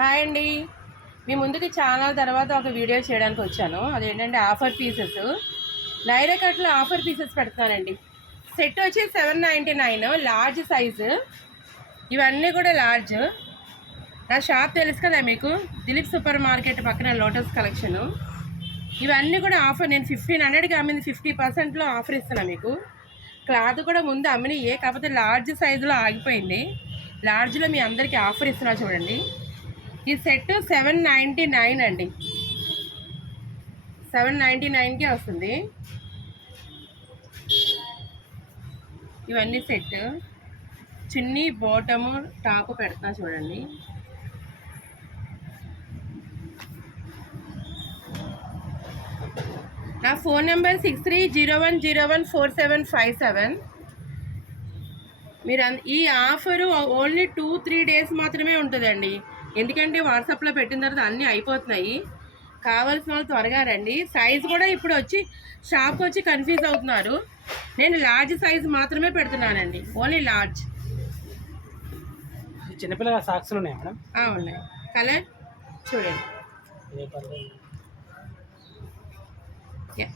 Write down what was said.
Hi అండి. మీ ముందుకి చాలా తర్వాత ఒక వీడియో చేయడానికి వచ్చాను. అదేంటంటే ఆఫర్ పీసెస్, నైరా కట్లో ఆఫర్ పీసెస్ పెడుతున్నానండి. సెట్ వచ్చి 799 లార్జ్ సైజు. ఇవన్నీ కూడా లార్జ్. నా షాప్ తెలుసు కదా మీకు, దిలీప్ సూపర్ మార్కెట్ పక్కన లోటస్ కలెక్షను. ఇవన్నీ కూడా ఆఫర్. నేను 1500కి అమ్మింది 50%లో ఆఫర్ ఇస్తున్నా మీకు. క్లాత్ కూడా ముందు అమ్మినయే, కాకపోతే లార్జ్ సైజులో ఆగిపోయింది. లార్జ్లో మీ అందరికీ ఆఫర్ ఇస్తున్నా చూడండి. ఈ సెట్ 799 అండి. 799కే వస్తుంది. ఇవన్నీ సెట్. చున్నీ, బాటము, టాపు పెడుతున్నా చూడండి. నా ఫోన్ నెంబర్ 6301014757. మీరు ఈ ఆఫరు ఓన్లీ 2-3 డేస్ మాత్రమే ఉంటుందండి. ఎందుకంటే వాట్సాప్లో పెట్టిన తర్వాత అన్నీ అయిపోతున్నాయి. కావాల్సిన వాళ్ళు త్వరగా రండి. సైజు కూడా ఇప్పుడు వచ్చి షాప్కి వచ్చి కన్ఫ్యూజ్ అవుతున్నారు. నేను లార్జ్ సైజు మాత్రమే పెడుతున్నానండి, ఓన్లీ లార్జ్. చిన్నపిల్లల సాక్స్లు ఉన్నాయి మేడం? ఉన్నాయి. కలర్ చూడండి. Yeah.